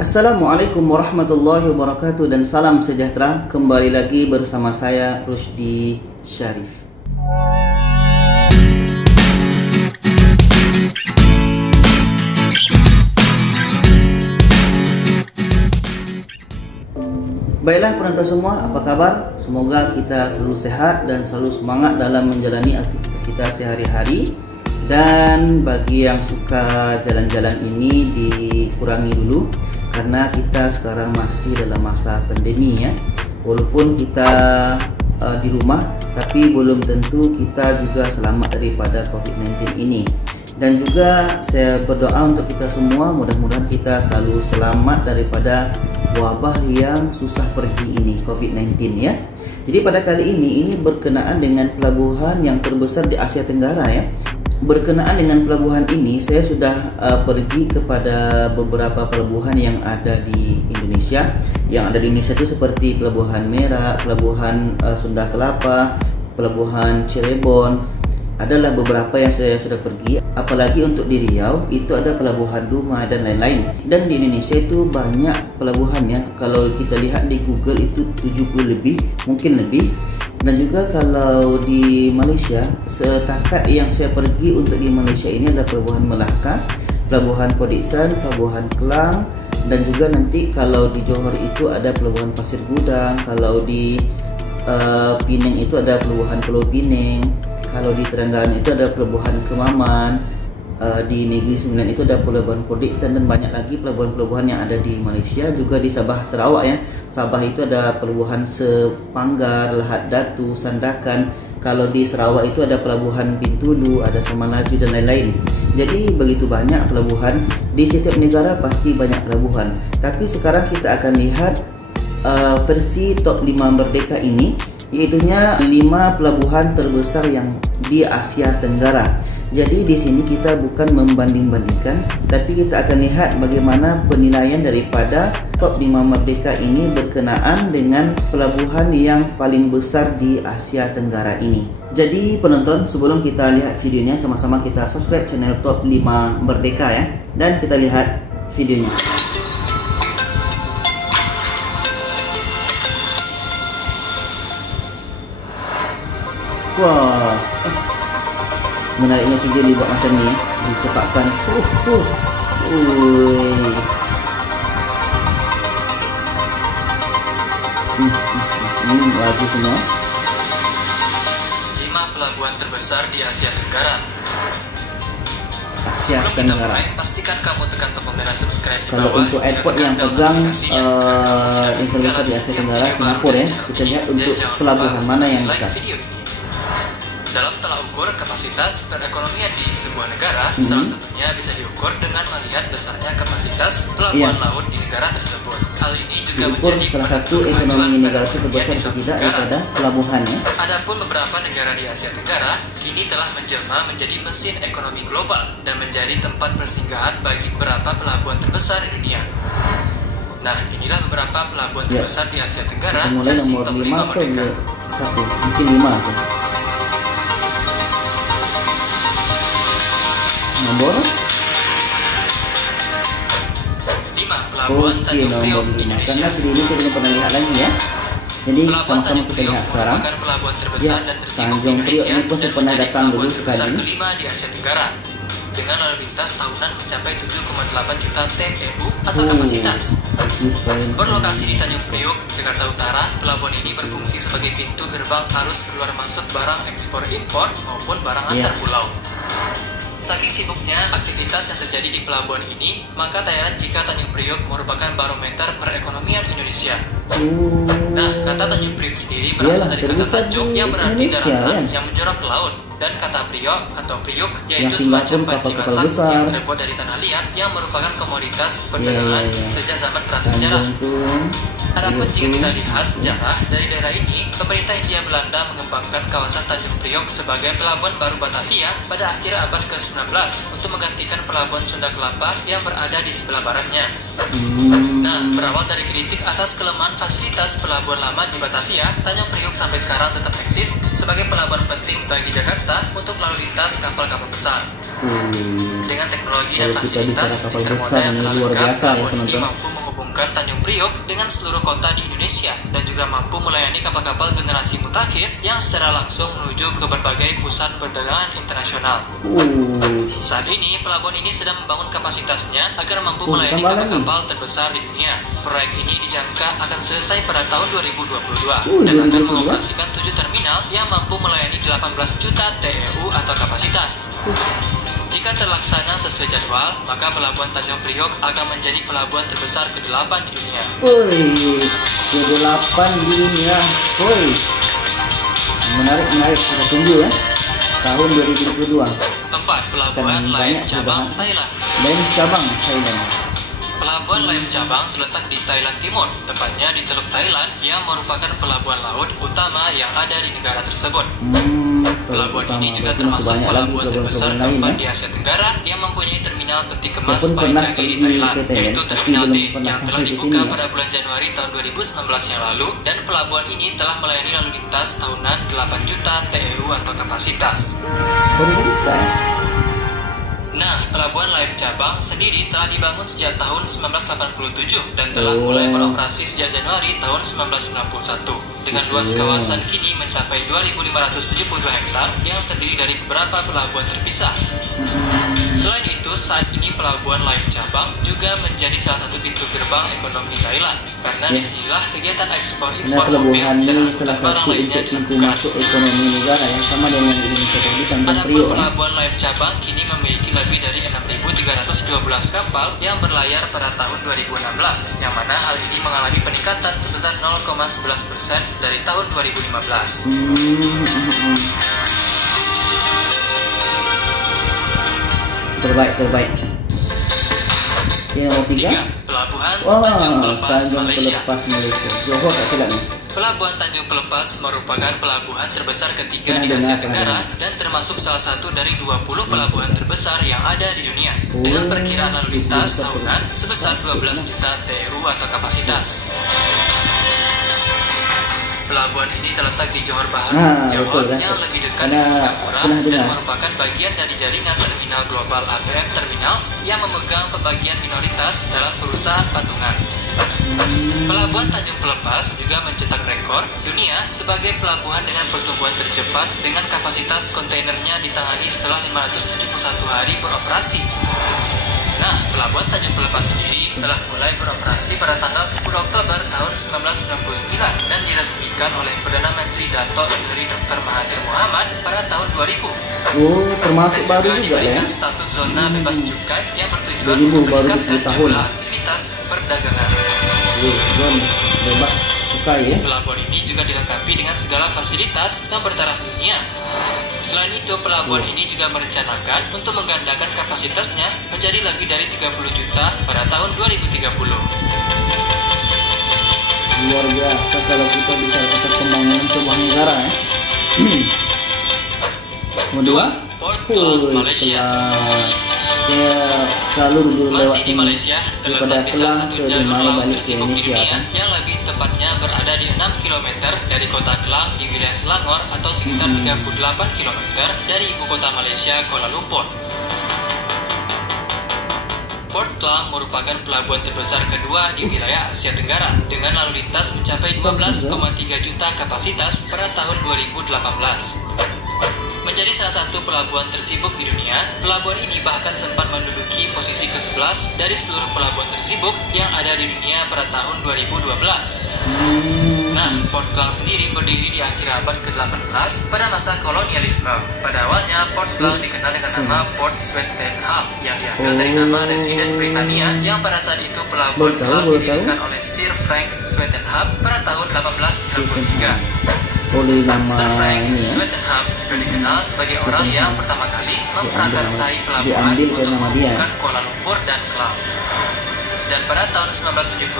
Assalamualaikum warahmatullahi wabarakatuh dan salam sejahtera. Kembali lagi bersama saya Rusdi Syarif. Baiklah penonton semua, apa kabar? Semoga kita selalu sehat dan selalu semangat dalam menjalani aktivitas kita sehari-hari. Dan bagi yang suka jalan-jalan ini dikurangi dulu, karena kita sekarang masih dalam masa pandemi ya. Walaupun kita di rumah, tapi belum tentu kita juga selamat daripada COVID-19 ini. Dan juga saya berdoa untuk kita semua, mudah-mudahan kita selalu selamat daripada wabah yang susah pergi ini, COVID-19 ya. Jadi pada kali ini berkenaan dengan pelabuhan yang terbesar di Asia Tenggara ya. Berkenaan dengan pelabuhan ini, saya sudah pergi kepada beberapa pelabuhan yang ada di Indonesia. Yang ada di Indonesia itu seperti Pelabuhan Merak, Pelabuhan Sunda Kelapa, Pelabuhan Cirebon. Adalah beberapa yang saya sudah pergi. Apalagi untuk di Riau, itu ada Pelabuhan Dumai dan lain-lain. Dan di Indonesia itu banyak pelabuhannya. Kalau kita lihat di Google itu 70 lebih, mungkin lebih. Dan juga kalau di Malaysia, setakat yang saya pergi untuk di Malaysia ini adalah Pelabuhan Melaka, Pelabuhan Podisan, Pelabuhan Kelang, dan juga nanti kalau di Johor itu ada Pelabuhan Pasir Gudang. Kalau di Penang itu ada Pelabuhan Pulau Pinang. Kalau di Terengganu itu ada Pelabuhan Kemaman. Di Negeri Sembilan itu ada Pelabuhan Podisan dan banyak lagi pelabuhan-pelabuhan yang ada di Malaysia. Juga di Sabah Sarawak ya. Sabah itu ada Pelabuhan Sepanggar, Lahad Datu, Sandakan. Kalau di Sarawak itu ada Pelabuhan Bintulu, ada Semenanjung dan lain-lain. Jadi begitu banyak pelabuhan. Di setiap negara pasti banyak pelabuhan. Tapi sekarang kita akan lihat versi top 5 Merdeka ini, yaitunya 5 pelabuhan terbesar yang di Asia Tenggara. Jadi di sini kita bukan membanding-bandingkan, tapi kita akan lihat bagaimana penilaian daripada top 5 Merdeka ini berkenaan dengan pelabuhan yang paling besar di Asia Tenggara ini. Jadi penonton, sebelum kita lihat videonya, sama-sama kita subscribe channel top 5 Merdeka ya. Dan kita lihat videonya. Wah, menariknya video dibuat macam ni, dicepatkan. Laju semua. 5 pelabuhan terbesar di Asia Tenggara. Asia Sebelum kita Tenggara. mulai, pastikan kamu tekan tombol merah subscribe di Kalau bawah. untuk airport yang pegang yang terbesar di Asia Tenggara, Singapura ya. Kita lihat untuk pelabuhan mana yang besar. Dalam tolak ukur kapasitas perekonomian di sebuah negara, salah satunya bisa diukur dengan melihat besarnya kapasitas pelabuhan laut di negara tersebut. Hal ini juga Diukur menjadi salah satu penentu ekonomi kemajuan negara itu perekonomian terbesar di atau suatu tidak negara. daripada pelabuhannya. Adapun beberapa negara di Asia Tenggara kini telah menjelma menjadi mesin ekonomi global dan menjadi tempat persinggahan bagi beberapa pelabuhan terbesar di dunia. Nah, inilah beberapa pelabuhan terbesar di Asia Tenggara Mulai versi nomor top 5 5 atau Merdeka. 1, mungkin 5 tu. Nomor 5. Pelabuhan Tanjung Priok, nomor 5. Indonesia. Karena video ini saya belum pernah lihat lagi ya. Jadi Pelabuhan sama-sama Tanjung kita Priok lihat sekarang. merupakan pelabuhan terbesar Ya, dan tersibuk di Tanjung Priok Indonesia ini pun saya dan pernah menjadi datang dulu pelabuhan terbesar sekali. kelima di Asia Tenggara dengan lalu lintas tahunan mencapai 7,8 juta TEU atau kapasitas. Berlokasi di Tanjung Priok, Jakarta Utara, pelabuhan ini berfungsi sebagai pintu gerbang arus keluar masuk barang ekspor impor maupun barang antar pulau. Saking sibuknya aktivitas yang terjadi di pelabuhan ini, maka tak heran jika Tanjung Priok merupakan barometer perekonomian Indonesia. Nah, kata Tanjung Priok sendiri berasal dari kata Tanjung yang berarti daratan yang menjorok ke laut, dan kata Priok atau Priuk yaitu semacam panci masak yang terbuat dari tanah liat yang merupakan komoditas perdagangan sejak zaman prasejarah. Adapun jika kita lihat sejarah dari daerah ini, pemerintah Hindia Belanda mengembangkan kawasan Tanjung Priok sebagai pelabuhan baru Batavia pada akhir abad ke-19 untuk menggantikan pelabuhan Sunda Kelapa yang berada di sebelah baratnya. Nah, berawal dari kritik atas kelemahan fasilitas pelabuhan lama di Batavia, Tanjung Priok sampai sekarang tetap eksis sebagai pelabuhan penting bagi Jakarta untuk lalu lintas kapal-kapal besar. Dengan teknologi dan fasilitas intermodal yang telah lengkap, pelabuhan ini mampu menghubungkan menghubungkan Tanjung Priok dengan seluruh kota di Indonesia dan juga mampu melayani kapal-kapal generasi mutakhir yang secara langsung menuju ke berbagai pusat perdagangan internasional. Saat ini, pelabuhan ini sedang membangun kapasitasnya agar mampu melayani kapal-kapal terbesar di dunia. Proyek ini dijangka akan selesai pada tahun 2022 dan akan mengoperasikan 7 terminal yang mampu melayani 18 juta TEU atau kapasitas. Jika terlaksana sesuai jadwal, maka pelabuhan Tanjung Priok akan menjadi pelabuhan terbesar ke-8 di dunia. Ke-8 di dunia. Menarik, kita tunggu ya. Tahun 2022. 4. Pelabuhan Laem Cabang, Thailand. Laem Cabang, Thailand. Pelabuhan Laem Cabang terletak di Thailand Timur, tepatnya di Teluk Thailand, yang merupakan pelabuhan laut utama yang ada di negara tersebut. Pelabuhan ini juga termasuk pelabuhan terbesar keempat di Asia Tenggara yang mempunyai terminal peti kemas paling canggih di Thailand, yaitu Terminal D yang telah dibuka pada bulan Januari tahun 2019 yang lalu, dan pelabuhan ini telah melayani lalu lintas tahunan 8 juta TEU atau kapasitas. Nah, pelabuhan Laem Cabang sendiri telah dibangun sejak tahun 1987 dan telah mulai beroperasi sejak Januari tahun 1991. Dengan luas kawasan kini mencapai 2.572 hektar yang terdiri dari beberapa pelabuhan terpisah. Selain itu, saat ini pelabuhan Laem Cabang juga menjadi salah satu pintu gerbang ekonomi Thailand, karena disinilah kegiatan ekspor impor mobil dan barang lainnya dilakukan. Masuk ekonomi negara yang sama dengan Indonesia tadi, Tanjung Priok. Pelabuhan Laem Cabang kini memiliki lebih dari 6.312 kapal yang berlayar pada tahun 2016, yang mana hal ini mengalami peningkatan sebesar 0,11% dari tahun 2015. Terbaik. Ini nomor 3. Pelabuhan Tanjung Pelepas, Malaysia. Johor tak silap ni. Pelabuhan Tanjung Pelepas merupakan pelabuhan terbesar ketiga di Asia Tenggara dan termasuk salah satu dari 20 pelabuhan terbesar yang ada di dunia, dengan perkiraan lalu lintas tahunan sebesar 12 juta TEU atau kapasitas. Pelabuhan ini terletak di Johor Bahru, Jawa, yang lebih dekat dengan Singapura dan merupakan bagian dari jaringan terminal global APM Terminals yang memegang pembagian minoritas dalam perusahaan patungan. Pelabuhan Tanjung Pelepas juga mencetak rekor dunia sebagai pelabuhan dengan pertumbuhan tercepat, dengan kapasitas kontainernya ditangani setelah 571 hari beroperasi. Nah, pelabuhan Tanjung Pelepas sendiri telah mulai beroperasi pada tanggal 10 Oktober tahun 1999 dan diresmikan oleh Perdana Menteri Dato' Seri Dr. Mahathir Mohamad pada tahun 2000. Termasuk baru juga diberikan status zona bebas cukai yang bertujuan untuk meningkatkan jumlah aktivitas perdagangan. Zona bebas cukai ya. Pelabuhan ini juga dilengkapi dengan segala fasilitas yang bertaraf dunia. Selain itu, pelabuhan ini juga merencanakan untuk menggandakan kapasitasnya menjadi lebih dari 30 juta pada tahun 2030. Luar biasa kalau kita bisa tetap pembangunan sebuah negara ya. Kedua, Port Klang, Malaysia. Saya selalu dulu masih di Malaysia, terletak di salah satu jalur laut tersibuk di dunia, yang lebih tepatnya berada di 6 km dari kota Klang di wilayah Selangor, atau sekitar 38 km dari ibu kota Malaysia, Kuala Lumpur. Port Klang merupakan pelabuhan terbesar kedua di wilayah Asia Tenggara, dengan lalu lintas mencapai 12,3 juta kapasitas pada tahun 2018. Menjadi salah satu pelabuhan tersibuk di dunia, pelabuhan ini bahkan sempat menduduki posisi ke-11 dari seluruh pelabuhan tersibuk yang ada di dunia pada tahun 2012. Nah, Port Klang sendiri berdiri di akhir abad ke-18 pada masa kolonialisme. Pada awalnya, Port Klang dikenal dengan nama Port Swettenham, yang diambil dari nama residen Britania yang pada saat itu pelabuhan Klang didirikan oleh Sir Frank Swettenham pada tahun 1893. Sir Frank Swettenham juga dikenal sebagai orang yang pertama kali memprakarsai pelabuhan untuk menghubungkan Kuala Lumpur dan Klang. Dan pada tahun 1972,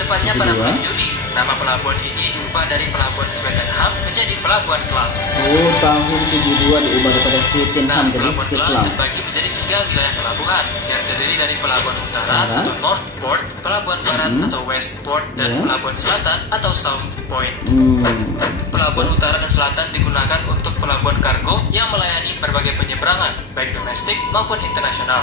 tepatnya pada bulan Juli, nama pelabuhan ini diubah dari Pelabuhan Swettenham menjadi Pelabuhan Klang. Tahun 72 diubah kepada Swettenham. Pelabuhan Klang terbagi menjadi 3 wilayah pelabuhan yang terdiri dari Pelabuhan Utara atau North Port, Pelabuhan Barat atau West Port, dan Pelabuhan Selatan atau South Point. Pelabuhan Utara dan Selatan digunakan untuk pelabuhan kargo yang melayani berbagai penyeberangan, baik domestik maupun internasional.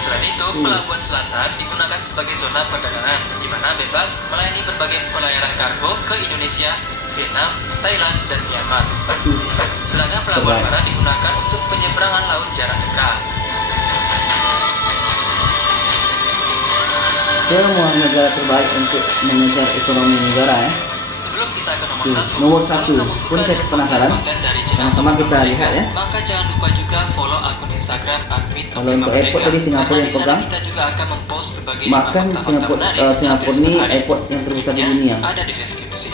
Selain itu, pelabuhan selatan digunakan sebagai zona perdagangan, di mana bebas melayani berbagai pelayaran kargo ke Indonesia, Vietnam, Thailand, dan Myanmar. Sedangkan pelabuhan barat digunakan untuk penyeberangan laut jarak dekat. Semua negara terbaik untuk mengejar ekonomi negara ya. Sebelum kita ke nomor satu, pun saya penasaran. Sama-sama kita lihat ya. Maka jangan lupa juga follow akun Instagram Kalau untuk airport tadi Singapura yang pegang. Kita juga akan mempost berbagai Bahkan Singapura ini airport yang terbesar di dunia. Ada di deskripsi.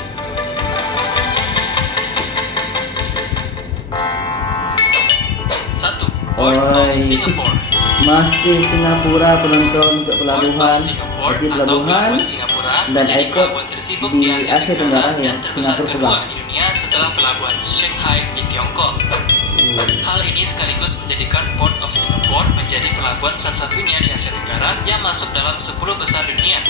Satu, Port of Singapore. Masih Singapura penonton untuk pelabuhan. Jadi pelabuhan dan airport di Asia Tenggara yang Singapura pegang. Di dunia setelah pelabuhan Shanghai di Tiongkok. Hal ini sekaligus menjadikan Port of Singapore menjadi pelabuhan satu-satunya di Asia Tenggara yang masuk dalam 10 besar dunia.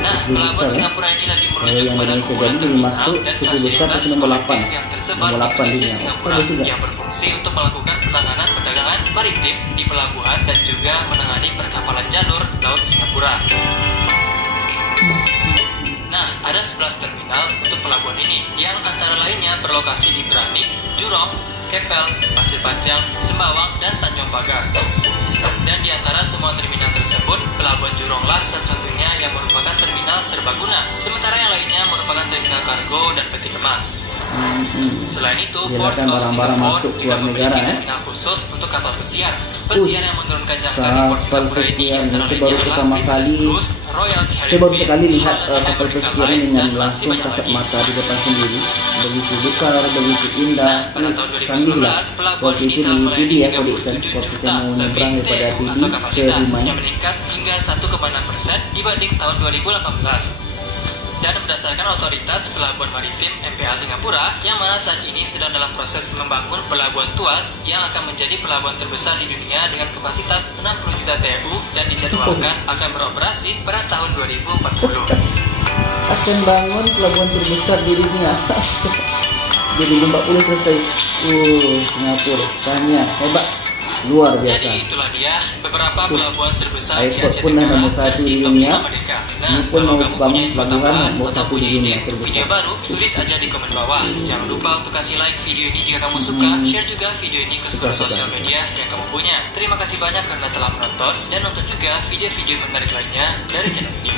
Nah, pelabuhan Singapura ini lebih merujuk pada kumpulan terminal dan fasilitas kolektif yang tersebar di pesisir Singapura yang berfungsi untuk melakukan penanganan perdagangan maritim di pelabuhan dan juga menangani perkapalan jalur laut Singapura. Nah, ada 11 terminal untuk pelabuhan ini yang antara lainnya berlokasi di Brani, Jurong, Keppel, Pasir Panjang, Sembawang, dan Tanjung Pagar. Dan di antara semua terminal tersebut, pelabuhan Juronglah satu-satunya yang merupakan terminal serbaguna, sementara yang lainnya merupakan terminal kargo dan peti kemas. Selain itu, Port of Singapore juga memiliki terminal khusus untuk kapal pesiar. Pesiar yang menurunkan jangkar di Port Singapura ini antara lainnya adalah Princess Cruise, Royal Caribbean. Saya baru sekali lihat kapal pesiar dengan langsung kasat mata di depan sendiri. Begitu besar, begitu indah. Pada tahun 2019, pelabuhan ini telah melayani 37 juta lebih TEU atau kapasitas yang meningkat hingga 1,6% dibanding tahun 2018. Dan berdasarkan otoritas pelabuhan maritim MPA Singapura, yang mana saat ini sedang dalam proses membangun pelabuhan Tuas yang akan menjadi pelabuhan terbesar di dunia dengan kapasitas 60 juta TEU dan dijadwalkan akan beroperasi pada tahun 2040. Akan bangun pelabuhan terbesar di dunia. 2040 selesai. Singapura, tanya hebat. Luar biasa. Jadi itulah dia beberapa pelabuhan terbesar di airport Asia pun Tenggara nomor satu versi di Top dunia. 5 Merdeka. Nah, Ini pun kalau mau kamu punya bangun info pelabuhan tambahan nomor atau satu punya di ide dunia untuk video terbesar. baru, tulis aja di komen bawah. Jangan lupa untuk kasih like video ini jika kamu suka. Share juga video ini ke seluruh sosial media yang kamu punya. Terima kasih banyak karena telah menonton dan nonton juga video-video menarik lainnya dari channel ini.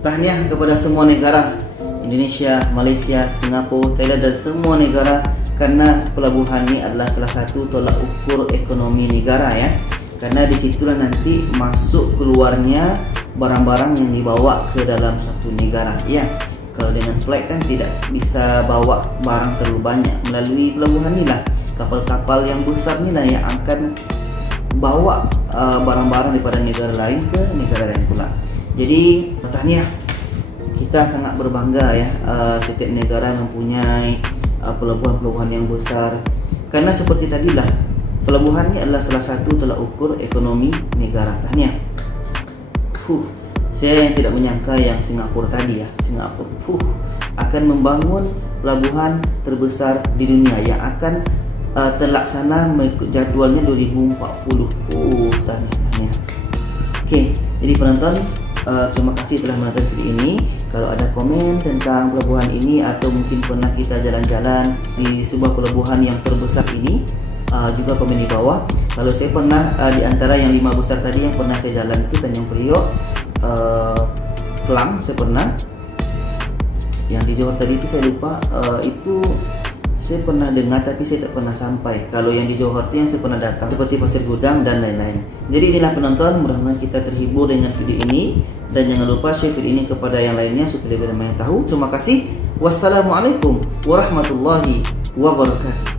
Tahniah kepada semua negara, Indonesia, Malaysia, Singapura, Thailand dan semua negara, karena pelabuhan ini adalah salah satu tolak ukur ekonomi negara ya. Karena disitulah nanti masuk keluarnya barang-barang yang dibawa ke dalam satu negara ya. Kalau dengan flag kan tidak bisa bawa barang terlalu banyak. Melalui pelabuhan inilah kapal-kapal yang besar inilah yang akan bawa barang-barang daripada negara lain ke negara lain pula. Jadi tahniah, kita sangat berbangga ya, setiap negara mempunyai pelabuhan-pelabuhan yang besar. Karena seperti tadilah, pelabuhan ini adalah salah satu tolak ukur ekonomi negara. Tahniah. Saya yang tidak menyangka yang Singapura tadi ya, Singapura akan membangun pelabuhan terbesar di dunia yang akan terlaksana mengikut jadualnya 2040. Tahniah. Okey, jadi penonton, terima kasih telah menonton video ini. Kalau ada komen tentang pelabuhan ini atau mungkin pernah kita jalan-jalan di sebuah pelabuhan yang terbesar ini, juga komen di bawah. Kalau saya pernah di antara yang 5 besar tadi yang pernah saya jalan itu Tanjung Priok, Kelang saya pernah. Yang di Johor tadi itu saya lupa, itu saya pernah dengar tapi saya tak pernah sampai. Kalau yang di Johor itu yang saya pernah datang seperti Pasir Gudang dan lain-lain. Jadi inilah penonton, mudah-mudahan kita terhibur dengan video ini. Dan jangan lupa share video ini kepada yang lainnya supaya lebih ramai yang tahu. Terima kasih. Wassalamualaikum warahmatullahi wabarakatuh.